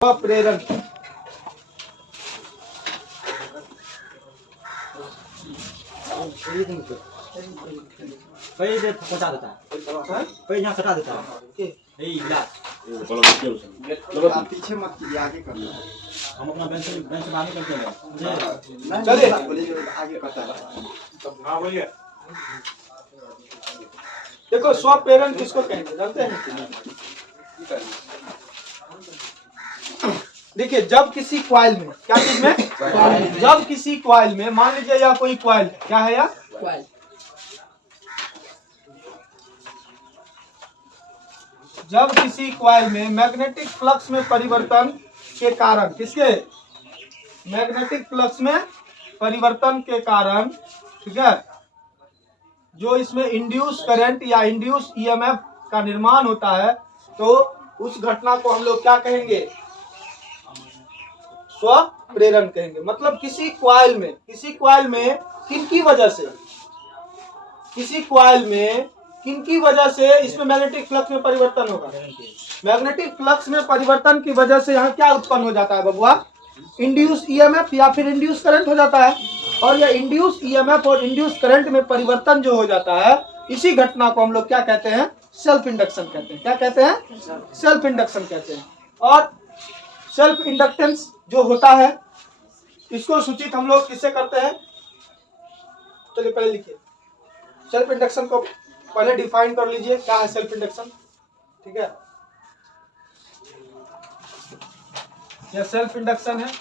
प्रेरण पहुंचा देता है, यहाँ सटा देता है पीछे मत कीजिए, आगे करना है। हम अपना बेंच से बाहर निकलते हैं। चलिए आगे करता है। हाँ बोलिए। देखो स्वप्रेरण किसको कहेंगे जानते हैं? देखिए जब किसी क्वाइल में, क्या चीज में, जब किसी क्वाइल में मान लीजिए या कोई क्वाइल, क्या है या क्वाइल, जब किसी क्वाइल में मैग्नेटिक फ्लक्स में परिवर्तन के कारण, किसके, मैग्नेटिक फ्लक्स में परिवर्तन के कारण, ठीक है, जो इसमें इंड्यूस करंट या इंड्यूस ईएमएफ का निर्माण होता है, तो उस घटना को हम लोग क्या कहेंगे? स्वप्रेरण कहेंगे। मतलब किसी क्वाइल में किनकी वजह से, किसी क्वाइल में किनकी वजह से इसमें मैग्नेटिक फ्लक्स में परिवर्तन होगा? मैग्नेटिक फ्लक्स में परिवर्तन की वजह से यहाँ क्या उत्पन्न हो जाता है बबुआ? इंड्यूस ईएमएफ या फिर इंड्यूस करंट हो जाता है। और यह इंड्यूस ईएमएफ और इंड्यूस करंट में परिवर्तन जो हो जाता है, इसी घटना को हम लोग क्या कहते हैं? सेल्फ इंडक्शन कहते हैं। क्या कहते हैं? सेल्फ इंडक्शन कहते हैं। और सेल्फ इंडक्टेंस जो होता है, इसको सूचित हम लोग किससे करते हैं? चलिए पहले लिखिए, सेल्फ इंडक्शन को पहले डिफाइन कर लीजिए, क्या है सेल्फ इंडक्शन। ठीक है, यह सेल्फ इंडक्शन है।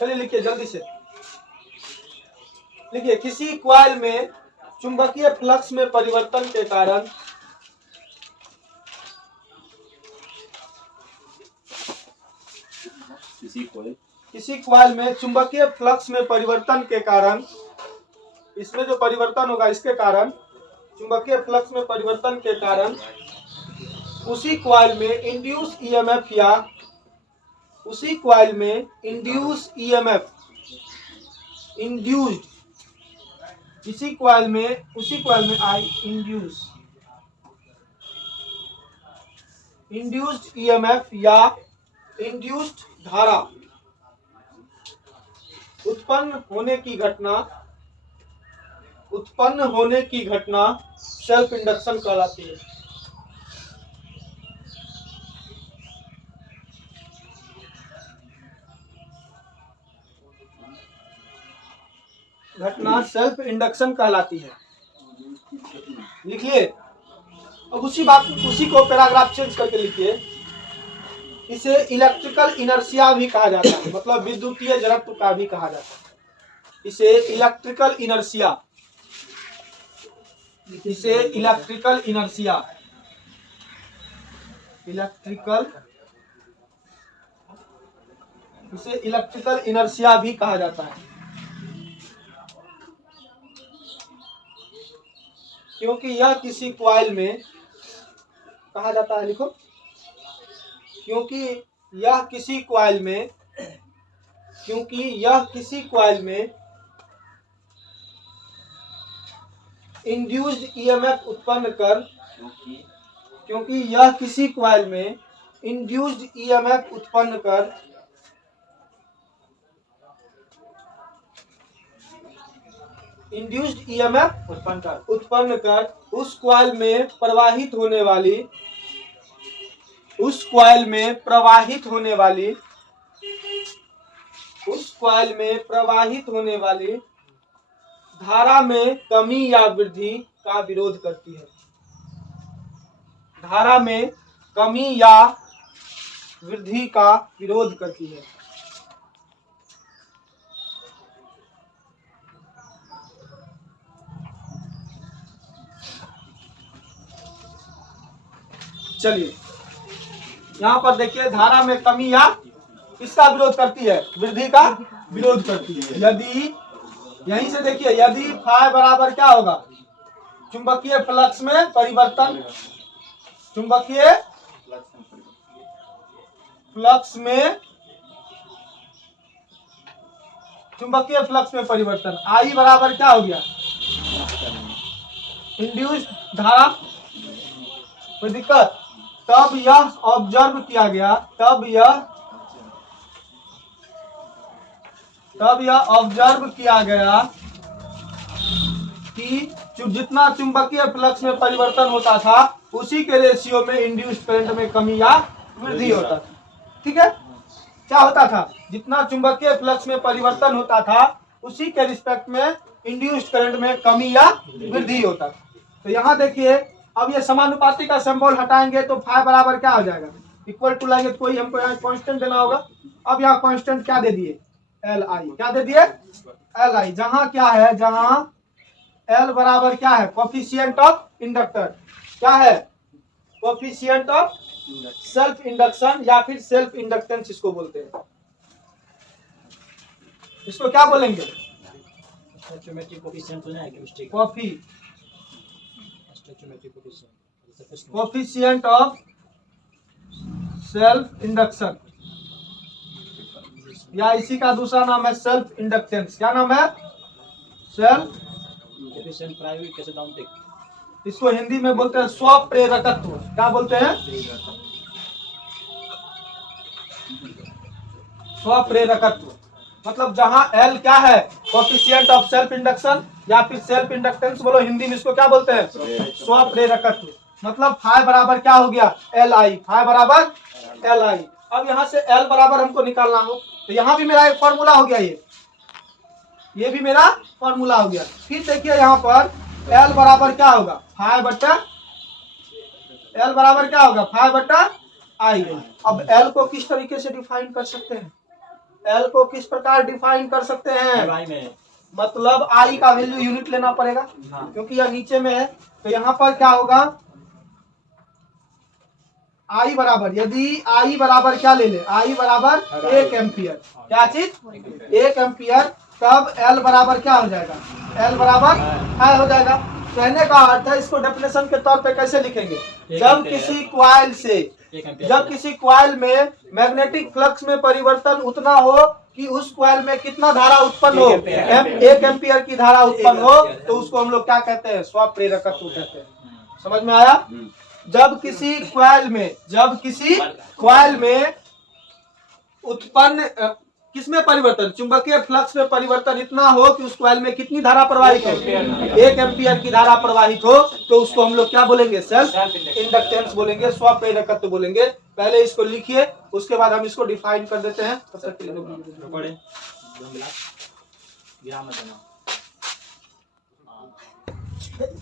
चलिए लिखिए जल्दी से लिखिए, किसी क्वाइल में चुंबकीय फ्लक्स में परिवर्तन के कारण किसी क्वाइल में चुंबकीय फ्लक्स में परिवर्तन के कारण, इसमें जो परिवर्तन होगा इसके कारण, चुंबकीय फ्लक्स में परिवर्तन के कारण उसी क्वाइल में इंड्यूस ईएमएफ या उसी क्वाइल में इंड्यूस ईएमएफ, इंड्यूस्ड, उसी क्वाइल में आई इंड्यूस्ड ईएमएफ या इंड्यूस्ड धारा उत्पन्न होने की घटना सेल्फ इंडक्शन कहलाती है। घटना सेल्फ इंडक्शन कहलाती है। लिखिए, अब उसी को पैराग्राफ चेंज करके लिखिए। इसे इलेक्ट्रिकल इनर्शिया भी कहा जाता है, मतलब विद्युतीय जड़त्व का भी कहा जाता है। इसे इलेक्ट्रिकल इनर्शिया भी कहा जाता है, क्योंकि यह किसी क्वाइल में कहा जाता है, लिखो, क्योंकि यह किसी क्वाइल में इंड्यूस्ड ईएमएफ उत्पन्न कर, क्योंकि यह किसी क्वाइल में इंड्यूस्ड ईएमएफ उत्पन्न कर उस क्वाइल में प्रवाहित होने वाली धारा में कमी या वृद्धि का विरोध करती है। धारा में कमी या वृद्धि का विरोध करती है। चलिए यहाँ पर देखिए, धारा में कमी या किसका विरोध करती है? वृद्धि का विरोध करती है। यदि, यहीं से देखिए, यदि फाई बराबर क्या होगा? चुंबकीय फ्लक्स में परिवर्तन, चुंबकीय फ्लक्स में परिवर्तन, आई बराबर क्या हो गया? इंड्यूस्ड धारा, कोई दिक्कत? तब यह ऑब्जर्व किया गया, तब यह ऑब्जर्व किया गया कि जितना चुंबकीय फ्लक्स में परिवर्तन होता था उसी के रेशियो में इंड्यूस्ड करंट में कमी या वृद्धि होता था। ठीक है, क्या होता था, जितना चुंबकीय फ्लक्स में परिवर्तन होता था उसी के रिस्पेक्ट में इंड्यूस्ड करंट में कमी या वृद्धि होता था। तो यहाँ देखिए, अब ये समानुपाती का सिंबल हटाएंगे तो फाई बराबर क्या हो जाएगा, इक्वल टू लाएंगे तो कोई हमको यहाँ कांस्टेंट देना होगा। अब यहाँ कांस्टेंट क्या दे दिए, एल आई, क्या दे दिए, एल आई। जहां क्या है, जहां एल बराबर क्या है, कोफिशिएंट ऑफ इंडक्टर, क्या है, कोफिशिएंट ऑफ सेल्फ इंडक्शन या फिर सेल्फ इंडक्टेंस इसको बोलते हैं। इसको क्या बोलेंगे, कोफिशिएंट ऑफ सेल्फ इंडक्शन, या इसी का दूसरा नाम है सेल्फ इंडक्टेंस। क्या नाम है, सेल्फ, इसको हिंदी में बोलते हैं स्वप्रेरकत्व। क्या बोलते हैं, स्वप्रेरकत्व। मतलब जहां एल क्या है, कोफिशिएंट ऑफ सेल्फ इंडक्शन या फिर सेल्फ इंडक्टेंस बोलो, हिंदी में इसको क्या बोलते हैं, स्वप्रेरकत्व। मतलब फाई बराबर क्या हो गया, एल आई, फाई बराबर एल आई। अब यहाँ से एल बराबर हमको निकालना हो तो यहाँ भी मेरा एक फॉर्मूला हो गया, ये भी मेरा फॉर्मूला हो गया। फिर देखिए यहाँ पर एल बराबर क्या होगा, फाई बट्टा, एल बराबर क्या होगा, फाई बट्टा आई। अब एल को किस तरीके से डिफाइन कर सकते हैं, एल को किस प्रकार डिफाइन कर सकते हैं, मतलब आई का वैल्यू यूनिट लेना पड़ेगा क्योंकि यह नीचे में है। तो यहाँ पर क्या होगा, आई बराबर, यदि आई बराबर क्या ले ले, आई बराबर 1 एम्पियर, क्या चीज, 1 एम्पियर, तब एल बराबर क्या हो जाएगा, एल बराबर फाई हो जाएगा। कहने का अर्थ है, इसको डेफिनेशन के तौर पे कैसे लिखेंगे, जब किसी क्वाइल से, जब किसी क्वाइल में मैग्नेटिक फ्लक्स में परिवर्तन उतना हो कि उस क्वाइल में कितना धारा उत्पन्न हो, 1 एम्पियर की धारा उत्पन्न हो, तो उसको हम लोग क्या कहते हैं, स्वप्रेरकत्व कहते हैं। समझ में आया, जब किसी क्वाइल में उत्पन्न, किसमें परिवर्तन, चुंबकीय फ्लक्स में परिवर्तन इतना हो कि उस क्वाइल में कितनी धारा प्रवाहित हो, 1 एम्पियर की धारा प्रवाहित हो, तो उसको हम लोग क्या बोलेंगे, सेल्फ इंडक्टेंस बोलेंगे, स्वप्रेरकत्व बोलेंगे। पहले इसको लिखिए, उसके बाद हम इसको डिफाइन कर देते हैं।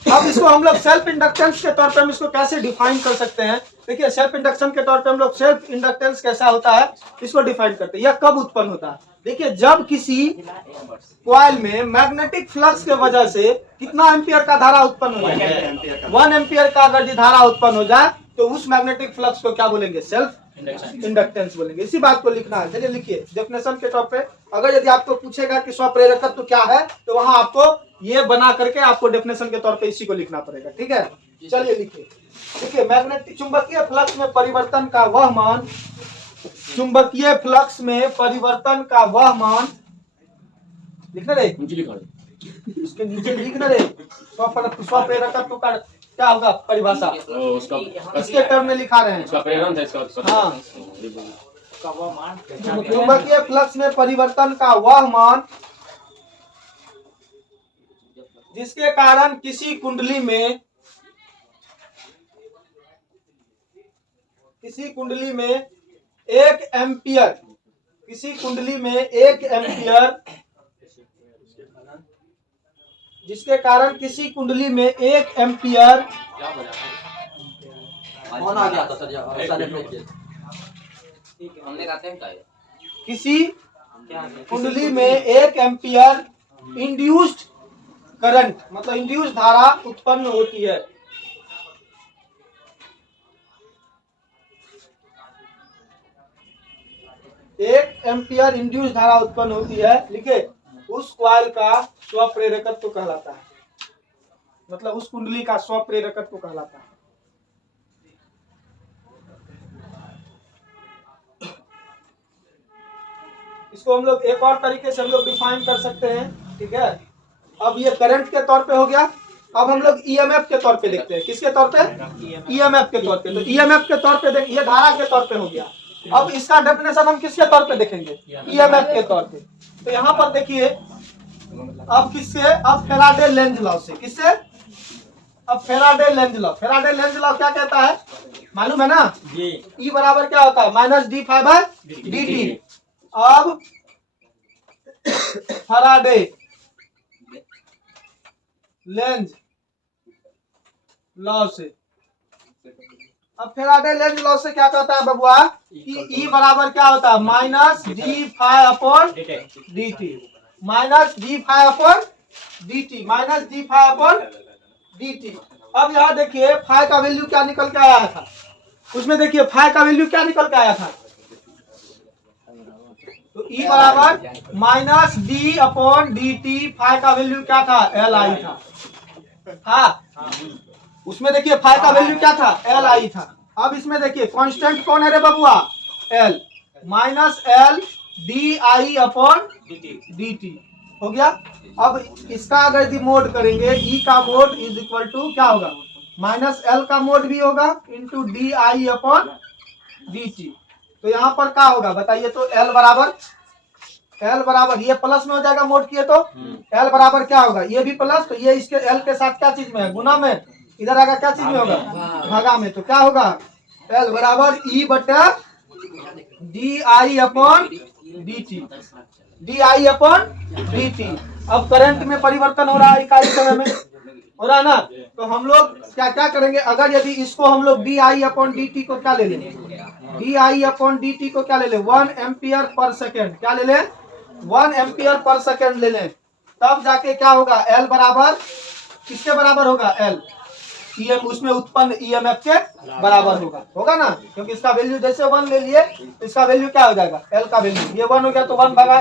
अब इसको हम लोग सेल्फ इंडक्टेंस के तौर पे हम इसको कैसे डिफाइन कर सकते हैं। देखिए, सेल्फ इंडक्शन के तौर पे हम लोग सेल्फ इंडक्टेंस कैसा होता है इसको डिफाइन करते हैं। यह कब उत्पन्न होता है, देखिए, जब किसी कॉइल में मैग्नेटिक फ्लक्स के वजह से कितना एम्पियर का धारा उत्पन्न हो जाए, 1 एम्पियर का अगर धारा उत्पन्न हो जाए तो उस मैग्नेटिक फ्लक्स को क्या बोलेंगे, सेल्फ इंडक्टेंस बोलेंगे। इसी बात को लिखना है। चलिए लिखिए डेफिनेशन के तौर पे। अगर यदि आपको पूछेगा कि स्वप्रेरकत्व क्या है तो वहां आपको ये बना करके आपको डेफिनेशन के तौर पे इसी को लिखना पड़ेगा। ठीक है, चलिए लिखिए। देखिए, मैग्नेटिक चुंबकीय फ्लक्स में परिवर्तन का वह मान, चुंबकीय फ्लक्स में परिवर्तन का वह मान, लिखना रे, इसके नीचे लिखना रे, स्वप्रेरकत्व का क्या होगा परिभाषा, इसके टर्म में लिखा रहे हैं। हाँ, चुंबकीय फ्लक्स में परिवर्तन का वह मान जिसके कारण किसी कुंडली में 1 एम्पियर, किसी कुंडली में 1 एम्पियर, जिसके कारण किसी कुंडली में 1 एम्पियर किसी कुंडली में 1 एम्पियर इंड्यूस्ड करंट, मतलब इंड्यूस्ड धारा उत्पन्न होती है। एक एम्पियर इंड्यूस्ड धारा उत्पन्न होती है, लिखे, उस कॉइल का स्वप्रेरकत्व कहलाता है, मतलब उस कुंडली का स्वप्रेरकत्व कहलाता है। इसको हम लोग एक और तरीके से हम लोग डिफाइन कर सकते हैं। ठीक है, अब ये करंट के तौर पे हो गया, अब हम लोग ईएमएफ के तौर पे लिखते हैं, किसके तौर पे? ईएमएफ के तौर पे। तो ईएमएफ के तौर पे देख, ये धारा के तौर पे हो गया। अब इसका डेफिनेशन हम किसके तौर पे देखेंगे? ईएमएफ के तौर पे। तो यहाँ पर देखिए, अब किससे? अब फैराडे लेंज लॉ से। किससे? अब Faraday Lenz law. Faraday Lenz law क्या कहता है, मालूम है ना? ई बराबर क्या होता है? Minus d phi by d t. अब फैराडे लेंज लॉ से, अब फैराडे लेंज लॉ से क्या कहता है बबुआ कि ई बराबर क्या होता है? Minus d phi upon d t. Minus d phi upon d t. Minus d phi upon d t. अब यहाँ देखिए फाई का वैल्यू क्या निकल के आया था, उसमें देखिए फाई का वैल्यू क्या निकल के आया था। तो ई बराबर minus d upon d t. Phi का वैल्यू क्या था? एल आई था। हाँ, उसमें देखिए फाई का वैल्यू क्या था? एल आई था। अब इसमें देखिए कांस्टेंट कौन है रे बबुआ? L. Minus L D I upon d T हो गया। अब इसका अगर यदि मोड करेंगे, ई का मोड इज इक्वल टू क्या होगा? माइनस एल का मोड भी होगा into D I upon d T. तो यहाँ पर क्या होगा बताइए? तो एल बराबर ये प्लस में हो जाएगा, मोड किए तो एल बराबर क्या होगा? ये भी प्लस, तो ये इसके एल के साथ क्या चीज में है? गुना में। इधर आएगा क्या चीज में होगा? भागा में। तो क्या होगा? एल बराबर ई बटा D I upon d T. D I upon d t. अब करंट में परिवर्तन हो रहा है इकाई समय में, हो रहा है ना? तो हम लोग क्या क्या करेंगे? अगर यदि इसको हम लोग D I upon d T को क्या ले लें? D I upon d T को क्या ले लें? 1 एम्पियर पर सेकेंड। क्या ले लें? 1 एम्पियर पर सेकेंड ले लें। तब जाके क्या होगा? एल बराबर किसके बराबर होगा? एल ईएम उसमें उत्पन्न ईएमएफ के बराबर होगा। होगा ना? क्योंकि इसका वैल्यू जैसे 1 ले लिए, इसका वैल्यू क्या हो जाएगा? एल का वैल्यू ये 1 हो गया, तो 1 भागा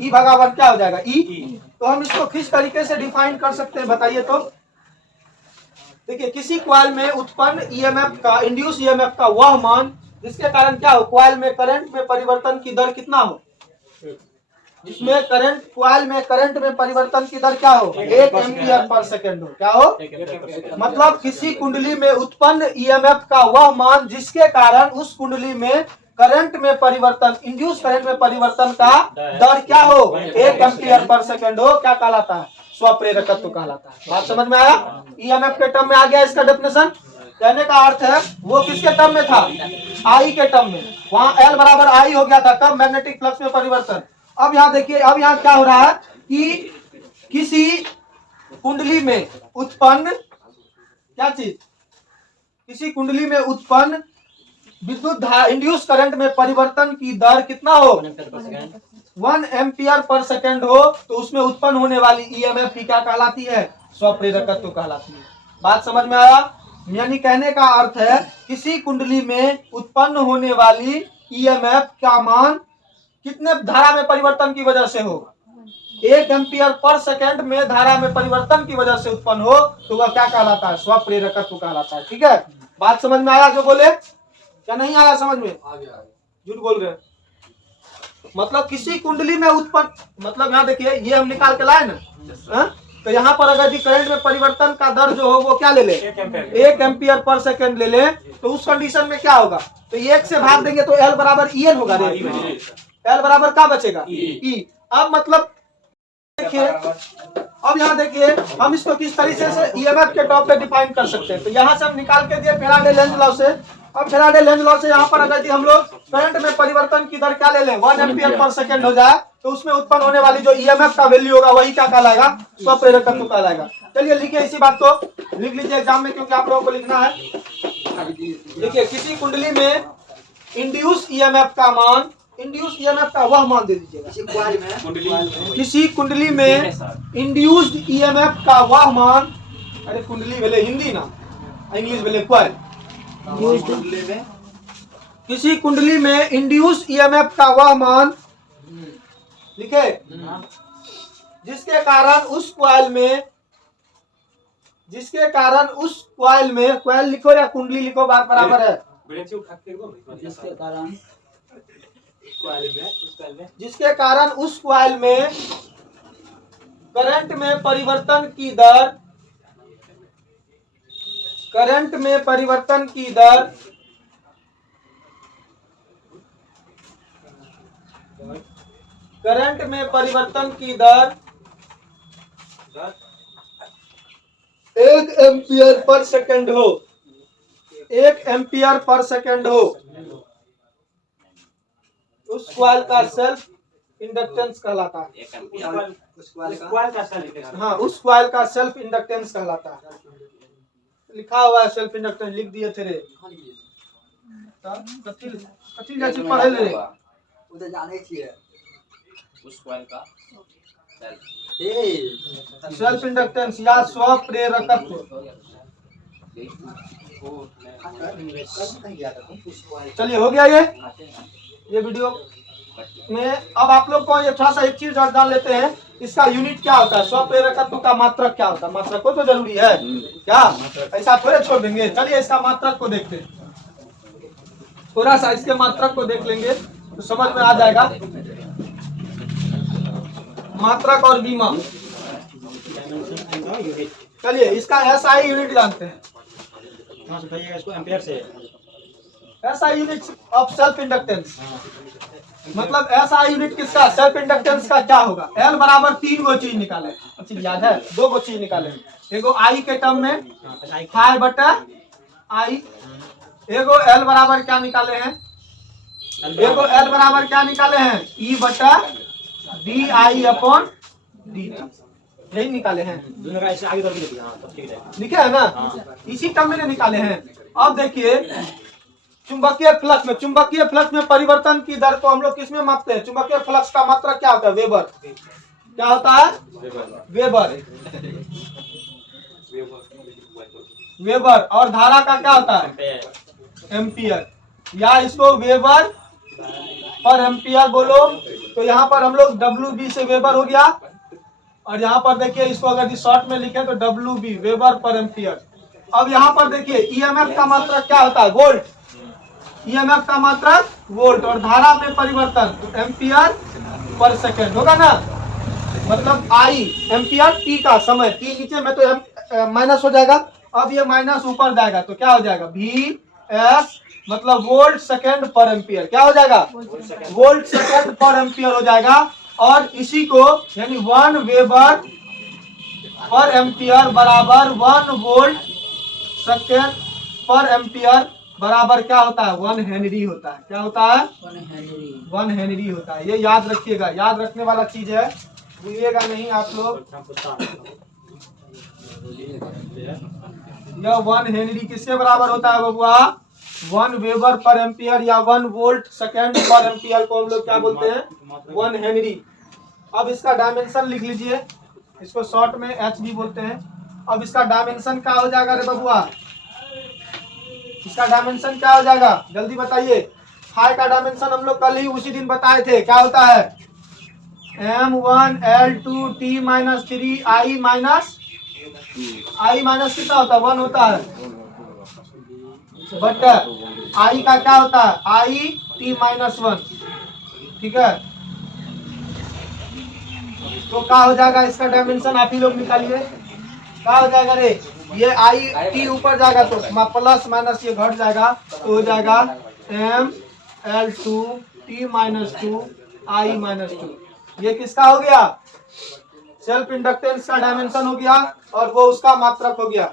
ई भागा 1 क्या हो जाएगा? ई। तो हम इसको किस तरीके से डिफाइन कर सकते हैं बताइए? तो देखिए, किसी कॉइल में उत्पन्न ईएमएफ का, इंड्यूस ईएमएफ का वह मान जिसके कारण क्या हो? कॉइल में करंट में परिवर्तन की दर कितना हो? जिसमें करंट, कॉइल में करंट में परिवर्तन की दर क्या हो? 1 एम्पियर पर सेकेंड हो। क्या हो? मतलब किसी कुंडली में उत्पन्न ईएमएफ का वह मान जिसके कारण उस कुंडली में करंट में परिवर्तन, इंड्यूस करंट में परिवर्तन का दर क्या हो? 1 एम्पियर पर सेकेंड हो। क्या कहलाता है? स्वप्रेरकत्व कहलाता है। बात समझ में आया? ईएमएफ के टर्म में आ गया इसका डेफिनेशन। कहने का अर्थ है वो किसके टर्म में था? आई के टर्म में। वहां एल बराबर आई हो गया था, कब? मैग्नेटिक फ्लक्स में परिवर्तन। अब यहाँ देखिए, अब यहाँ क्या हो रहा है कि किसी कुंडली में उत्पन्न क्या चीज? किसी कुंडली में उत्पन्न विद्युत धारा, इंड्यूस करंट में परिवर्तन की दर कितना हो? 1 एम्पियर पर सेकेंड हो। तो उसमें उत्पन्न होने वाली ईएमएफ की क्या कहलाती है? स्वप्रेरकत्व कहलाती है। बात समझ में आया? यानी कहने का अर्थ है किसी कुंडली में उत्पन्न होने वाली ईएमएफ का मान कितने धारा में परिवर्तन की वजह से हो? 1 एम्पियर पर सेकेंड में धारा में परिवर्तन की वजह से उत्पन्न हो, तो वह क्या कहलाता है? स्वप्रेरकत्व कहलाता है। ठीक है, बात समझ में आया जो बोले? क्या नहीं आया समझ में? झूठ बोल रहे हैं। मतलब किसी कुंडली में उत्पन्न, मतलब यहाँ देखिए ये हम निकाल के लाए ना, तो यहाँ पर अगर करंट में परिवर्तन का दर जो हो वो क्या ले ले? 1 एम्पियर पर सेकेंड ले ले। तो उस कंडीशन में क्या होगा? तो 1 से भाग देंगे तो एल बराबर ई एल होगा। एल बराबर क्या बचेगा? ई। अब मतलब देखिए, अब यहाँ देखिए हम इसको किस तरीके से ईएमएफ के टॉप पे डिफाइन कर सकते हैं। तो यहाँ से हम निकाल के दिए फैराडे लेंज लॉ से। अब फैराडे लेंज लॉ से यहाँ पर अगर हम लोग करंट में परिवर्तन की दर क्या ले लें? 1 एम्पियर पर सेकेंड हो जाए, तो उसमें उत्पन्न होने वाली जो ईएमएफ का वैल्यू होगा वही क्या कहलाएगा? स्वप्रेरकत्व कहलाएगा। चलिए लिखिए इसी बात को, लिख लीजिए एग्जाम में, क्योंकि आप लोगों को लिखना है। देखिए, किसी कुंडली में इंड्यूस ईएमएफ का मान, इंड्यूस ईएमएफ का वह मान दे दीजिएगा। किसी कुंडली में इंड्यूस्ड ईएमएफ का वह मान, अरे कुंडली बोले हिंदी ना, इंग्लिश बोले क्वाइल। किसी कुंडली में इंड्यूस ईएमएफ का वह मान लिखे जिसके कारण उस क्वाइल में, जिसके कारण उस क्वाइल में, क्वाइल लिखो या कुंडली लिखो, बात बराबर है। जिसके कारण, जिसके कारण उस क्वाइल में करंट में परिवर्तन की दर करंट में परिवर्तन की दर करंट में परिवर्तन की दर 1 एम्पियर पर सेकंड हो, 1 एम्पियर पर सेकंड हो, उस कॉइल का सेल्फ इंडक्टेंस कहलाता है। हाँ, उस कॉइल का सेल्फ इंडक्टेंस कहलाता है। लिखा हुआ है सेल्फ इंडक्टेंस, लिख दिए थे रे। कथी जाची पढ़े ले उधर जाने छिए उस कॉइल का सेल्फ इंडक्टेंस या स्व प्रेरकत्व। चलिए हो गया ये वीडियो में। अब आप लोग को ये थोड़ा सा एक चीज और जान लेते हैं, इसका यूनिट क्या होता है, स्व प्रेरकत्व का मात्रक क्या होता है। मात्रक को तो जरूरी है क्या, ऐसा थोड़े छोड़ देंगे। चलिए इसका मात्रक को देखते हैं, थोड़ा सा इसके मात्रक को देख लेंगे तो समझ में आ जाएगा। मात्रक और बीमा, चलिए इसका एसआई यूनिट जानते हैं। इसको एम्पियर से SI unit of self inductance, मतलब ऐसा यूनिट किसका, सेल्फ इंडक्टेंस का क्या होगा। एल बराबर 3 गो चीज निकाले, चीज याद है, 2 गो चीज निकाले। एगो आई के टर्म में फाई बटा आई, एगो एल बराबर क्या निकाले हैं, एगो एल बराबर क्या निकाले हैं, ई बटा डी आई अपॉन डी, यही निकाले हैं। दोनों का ऐसे आगे बढ़ के हां तब ठीक है, लिखे है ना, इसी टर्म में निकाले हैं। अब देखिए चुंबकीय फ्लक्स में परिवर्तन की दर को हम लोग किस में मापते हैं। चुंबकीय फ्लक्स का मात्रक क्या होता है, वेबर। क्या होता है, वेबर। और धारा का क्या होता है, एम्पियर, या इसको वेबर पर एम्पियर बोलो। तो यहाँ पर हम लोग WB से वेबर हो गया, और यहाँ पर देखिए इसको अगर शॉर्ट में लिखे तो WB वेबर पर एम्पियर। अब यहाँ पर देखिए EMF का मात्रक क्या होता है, वोल्ट। EMF का मात्रक वोल्ट, और धारा में परिवर्तन एम्पियर पर सेकेंड होगा ना। मतलब आई एम्पियर, टी का समय, टी नीचे में तो माइनस हो जाएगा। अब ये माइनस ऊपर जाएगा तो क्या हो जाएगा, VS मतलब वोल्ट सेकेंड पर एम्पियर। क्या हो जाएगा, वोल्ट सेकेंड पर एम्पियर हो जाएगा। और इसी को यानी 1 वेबर पर एम्पियर बराबर 1 वोल्ट सेकेंड पर एम्पियर बराबर क्या होता है, 1 हेनरी होता है। क्या होता है, 1 हेनरी होता है। ये याद रखिएगा, याद रखने वाला चीज है, भूलिएगा नहीं आप लोग। यह 1 हेनरी किसके बराबर होता है बबुआ, 1 वेबर पर एम्पियर या 1 वोल्ट सेकेंड पर एम्पियर को हम लोग क्या बोलते हैं, 1 हेनरी। अब इसका डायमेंशन लिख लीजिए, इसको शॉर्ट में HB बोलते हैं। अब इसका डायमेंशन क्या हो जाएगा रे बबुआ, इसका डायमेंशन क्या हो जाएगा, जल्दी बताइए। फाई का डायमेंशन हम लोग कल ही उसी दिन बताए थे, क्या होता है, M1 L2 T minus 3 I minus कितना होता है, 1 होता है, बट I का क्या होता है, I T माइनस 1, ठीक है। तो क्या हो जाएगा इसका डायमेंशन, आप ही लोग निकालिए। क्या हो जाएगा रे, ये आई टी ऊपर जाएगा तो प्लस माइनस ये घट जाएगा, तो हो जाएगा ML2 T minus 2 I minus 2। ये किसका हो गया, सेल्फ इंडक्टेंस का डायमेंशन हो गया, और वो उसका मात्रक हो गया।